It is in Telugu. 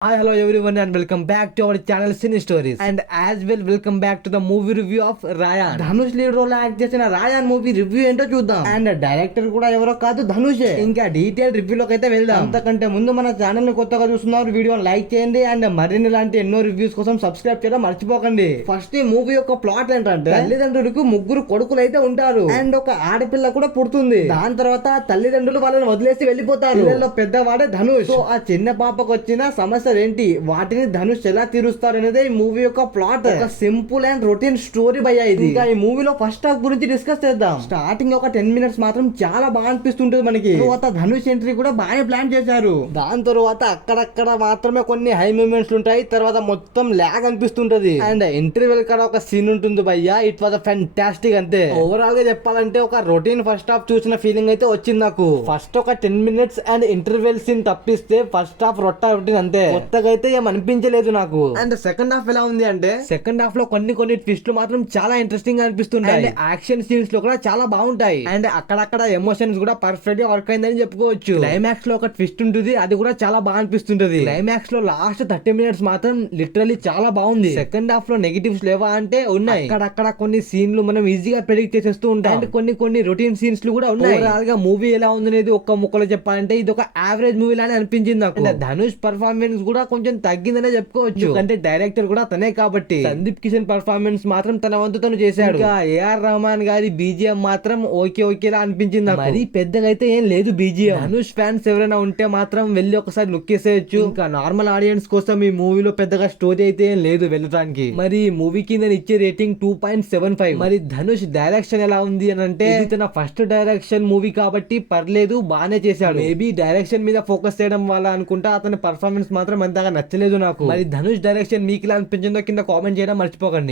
Hi, hello everyone and welcome back to our channel Cine Stories. And as well, welcome back to the movie review of Ryan. Dhanush lead role act చేసిన రాయన్ మూవీ రివ్యూ ఏంటో చూద్దాం. అండ్ డైరెక్టర్ కూడా ఎవరో కాదు ధనుషే. ఇంకా డీటెయిల్ రివ్యూలోకి అయితే వెళ్దాం. అంతకంటే ముందు మన ఛానల్ ని కొత్తగా చూస్తున్నారు, వీడియోని లైక్ చేయండి అండ్ మరిన్ని లాంటి ఎన్నో రివ్యూస్ కోసం సబ్స్క్రైబ్ చేయడం మర్చిపోకండి. ఫస్ట్ ఈ మూవీ యొక్క ప్లాట్ ఏంటంటే, తల్లిదండ్రులకు ముగ్గురు కొడుకులు అయితే ఉంటారు అండ్ ఒక ఆడపిల్ల కూడా పుడుతుంది. దాని తర్వాత తల్లిదండ్రులు వాళ్ళని వదిలేసి వెళ్ళిపోతారు. పిల్లల్లో పెద్దవాడే ధనుష్. సో ఆ చిన్న పాపకు వచ్చిన సమస్య ఏంటి, వాటిని ధనుష్ ఎలా తీరుస్తారు అనేది ఈ మూవీ యొక్క ప్లాట్. ఒక సింపుల్ అండ్ రొటీన్ స్టోరీ భయ్యా ఇది. ఇంకా ఈ మూవీలో ఫస్ట్ హాఫ్ గురించి డిస్కస్ చేద్దాం. స్టార్టింగ్ ఒక 10 minutes మాత్రం చాలా బాగా అనిపిస్తుంటది మనకి. తర్వాత ధనుష్ ఎంట్రీ కూడా బాగా ప్లాన్ చేశారు. దాని తర్వాత అక్కడక్కడ మాత్రమే కొన్ని హై మూమెంట్స్ ఉంటాయి, తర్వాత మొత్తం లాగ్ అనిపిస్తుంటది. అండ్ ఇంటర్వెల్ కాడ ఒక సీన్ ఉంటుంది భయ్యా, ఇట్ వాజ్ ఫ్యాంటాస్టిక్. అంతే ఓవరాల్ గా చెప్పాలంటే ఒక రొటీన్ ఫస్ట్ హాఫ్ చూసిన ఫీలింగ్ అయితే వచ్చింది నాకు. ఫస్ట్ ఒక 10 minutes అండ్ ఇంటర్వెల్ సీన్ తప్పిస్తే ఫస్ట్ హాఫ్ రొటీన్ అంతే. కొత్తగా అయితే ఏం అనిపించలేదు నాకు. అండ్ సెకండ్ హాఫ్ ఎలా ఉంది అంటే, సెకండ్ హాఫ్ లో కొన్ని ట్విస్ట్లు మాత్రం చాలా ఇంట్రెస్టింగ్ గా అనిపిస్తుంటాయి. అండ్ యాక్షన్ సీన్స్ లో కూడా చాలా బాగుంటాయి. అండ్ అక్కడక్కడ ఎమోషన్స్ కూడా పర్ఫెక్ట్ గా వర్క్ అయిందని చెప్పుకోవచ్చు. క్లైమాక్స్ లో ఒక ట్విస్ట్ ఉంటుంది, అది కూడా చాలా బాగా అనిపిస్తుంటది. క్లైమాక్స్ లో లాస్ట్ 30 minutes మాత్రం లిటరల్లీ చాలా బాగుంది. సెకండ్ హాఫ్ లో నెగిటివ్స్ లేవా అంటే ఉన్నాయి. అక్కడక్కడ కొన్ని సీన్లు మనం ఈజీగా ప్రెడిక్ట్ చేసేస్తూ ఉంటాం. అండ్ కొన్ని రొటీన్ సీన్స్ కూడా ఉన్నాయి. ఓవరాల్ గా మూవీ ఎలా ఉంది అనేది ఒక్క ముక్కలో చెప్పాలంటే ఇది ఒక యావరేజ్ మూవీ లానే అనిపించింది నాకు. ధనుష్ పర్ఫార్మెన్స్ కూడా కొంచెం తగ్గిందనే చెప్పుకోవచ్చు. అంటే డైరెక్టర్ కూడా తనే కాబట్టి. సందీప్ కిషన్ పర్ఫార్మెన్స్ మాత్రం తన వంతు తను చేశాడు. ఇంకా ఏఆర్ రెహమాన్ గారి బీజిఎం మాత్రం ఓకేలా అనిపించింది. మరి పెద్దగా అయితే ఏం లేదు బీజిఎం. ధనుష్ ఫ్యాన్స్ ఎవరైనా ఉంటే మాత్రం వెళ్ళి ఒకసారి లుక్ వేసేయచ్చు. ఇంకా నార్మల్ ఆడియన్స్ కోసం ఈ మూవీలో పెద్దగా స్టోరీ అయితే ఏం లేదు వెళ్ళడానికి. మరి మూవీ కింద ఇచ్చే రేటింగ్ 2.75. మరి ధనుష్ డైరెక్షన్ ఎలా ఉంది అని అంటే, ఇది తన ఫస్ట్ డైరెక్షన్ మూవీ కాబట్టి పర్లేదు, బానే చేశాడు. మేబీ డైరెక్షన్ మీద ఫోకస్ చేయడం వల్ల అనుకుంటా అతని పర్ఫార్మెన్స్ మాత్రం అంతగా నచ్చలేదు నాకు. మరి ధనుష్ డైరెక్షన్ మీకు ఇలా అనిపించిందో కింద కామెంట్ చేయడం మర్చిపోకండి.